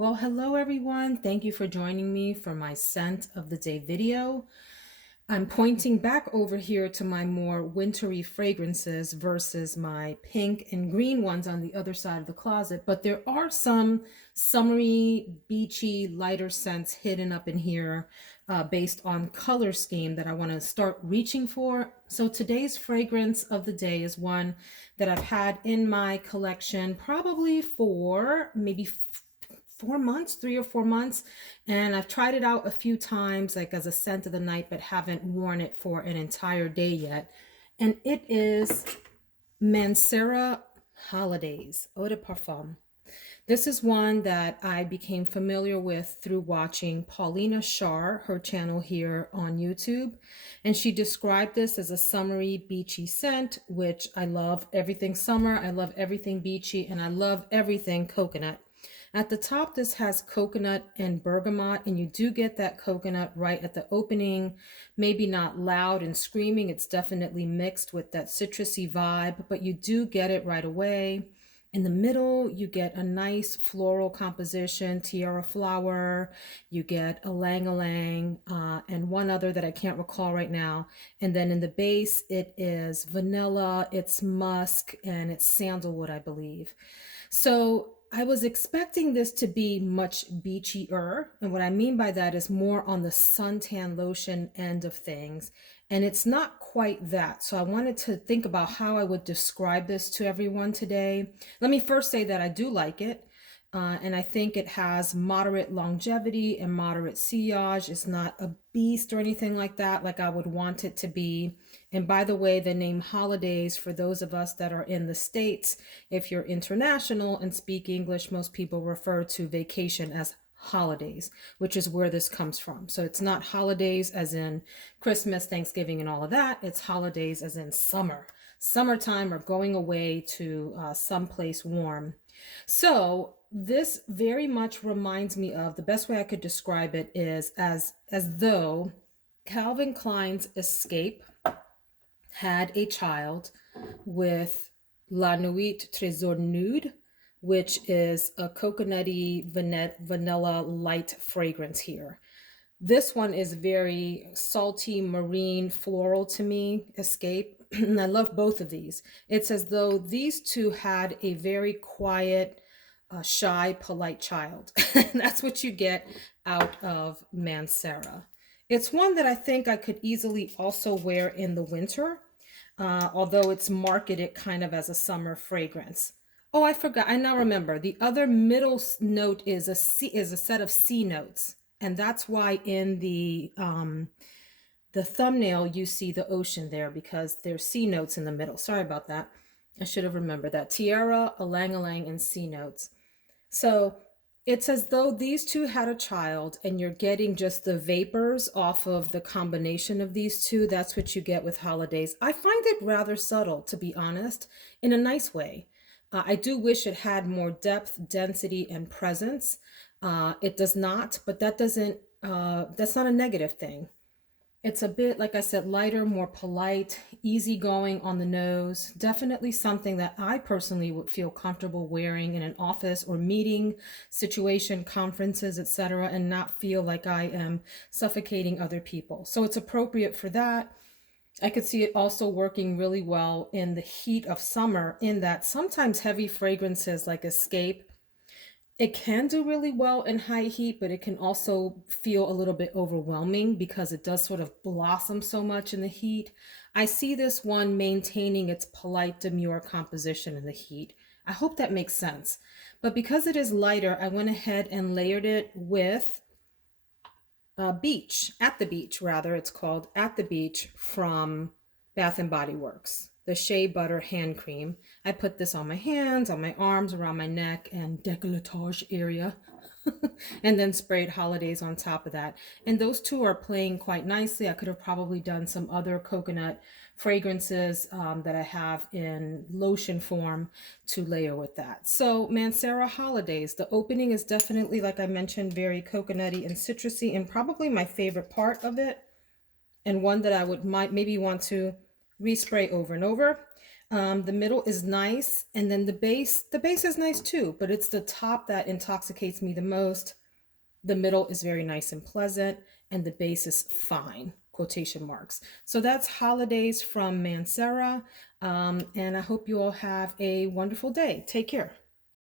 Well, hello everyone. Thank you for joining me for my scent of the day video. I'm pointing back over here to my more wintry fragrances versus my pink and green ones on the other side of the closet, but there are some summery, beachy, lighter scents hidden up in here based on color scheme that I want to start reaching for. So today's fragrance of the day is one that I've had in my collection probably for maybe 4 months, 3 or 4 months. And I've tried it out a few times, like as a scent of the night, but haven't worn it for an entire day yet. And it is Mancera Holidays Eau de Parfum. This is one that I became familiar with through watching Paulina Shar, her channel here on YouTube. And she described this as a summery, beachy scent, which I love everything summer. I love everything beachy, and I love everything coconut. At the top, this has coconut and bergamot, and you do get that coconut right at the opening. Maybe not loud and screaming. It's definitely mixed with that citrusy vibe, but you do get it right away. In the middle, you get a nice floral composition, tiara flower, you get ylang ylang, and one other that I can't recall right now. And then in the base, it is vanilla, it's musk, and it's sandalwood, I believe. So I was expecting this to be much beachier. And what I mean by that is more on the suntan lotion end of things. And it's not quite that. So I wanted to think about how I would describe this to everyone today. Let me first say that I do like it. And I think it has moderate longevity and moderate sillage. It's not a beast or anything like that, like I would want it to be. And by the way, the name holidays, for those of us that are in the States, if you're international and speak English, most people refer to vacation as holidays, which is where this comes from. So it's not holidays as in Christmas, Thanksgiving, and all of that. It's holidays as in summer, summertime, or going away to someplace warm. So this very much reminds me of, the best way I could describe it is as though Calvin Klein's Escape had a child with La Nuit Trésor Nude, which is a coconutty vanilla light fragrance here. This one is very salty, marine, floral to me, Escape. And I love both of these. It's as though these two had a very quiet, shy, polite child. That's what you get out of Mancera. It's one that I think I could easily also wear in the winter, although it's marketed kind of as a summer fragrance. Oh, I forgot. I now remember. The other middle note is a set of C notes, and that's why in the thumbnail you see the ocean there, because there's C notes in the middle. Sorry about that. I should have remembered that. Tiara, ylang ylang, and C notes. So it's as though these two had a child, and you're getting just the vapors off of the combination of these two. That's what you get with holidays. I find it rather subtle, to be honest, in a nice way. I do wish it had more depth, density, and presence. It does not, but that's not a negative thing. It's a bit, like I said, lighter, more polite, easygoing on the nose. Definitely something that I personally would feel comfortable wearing in an office or meeting situation, conferences, etc., and not feel like I am suffocating other people. So it's appropriate for that. I could see it also working really well in the heat of summer, in that sometimes heavy fragrances like Escape, it can do really well in high heat, but it can also feel a little bit overwhelming because it does sort of blossom so much in the heat. I see this one maintaining its polite, demure composition in the heat. I hope that makes sense. But because it is lighter, I went ahead and layered it with At the Beach, rather. It's called At the Beach from Bath and Body Works, the Shea Butter Hand Cream. I put this on my hands, on my arms, around my neck and décolletage area, and then sprayed Holidays on top of that. And those two are playing quite nicely. I could have probably done some other coconut fragrances that I have in lotion form to layer with that. So Mancera Holidays, the opening is definitely, like I mentioned, very coconutty and citrusy, and probably my favorite part of it, and one that I would maybe want to respray over and over. The middle is nice, and then the base is nice too, but it's the top that intoxicates me the most. The middle is very nice and pleasant, and the base is fine, quotation marks. So that's Holidays from Mancera, and I hope you all have a wonderful day. Take care.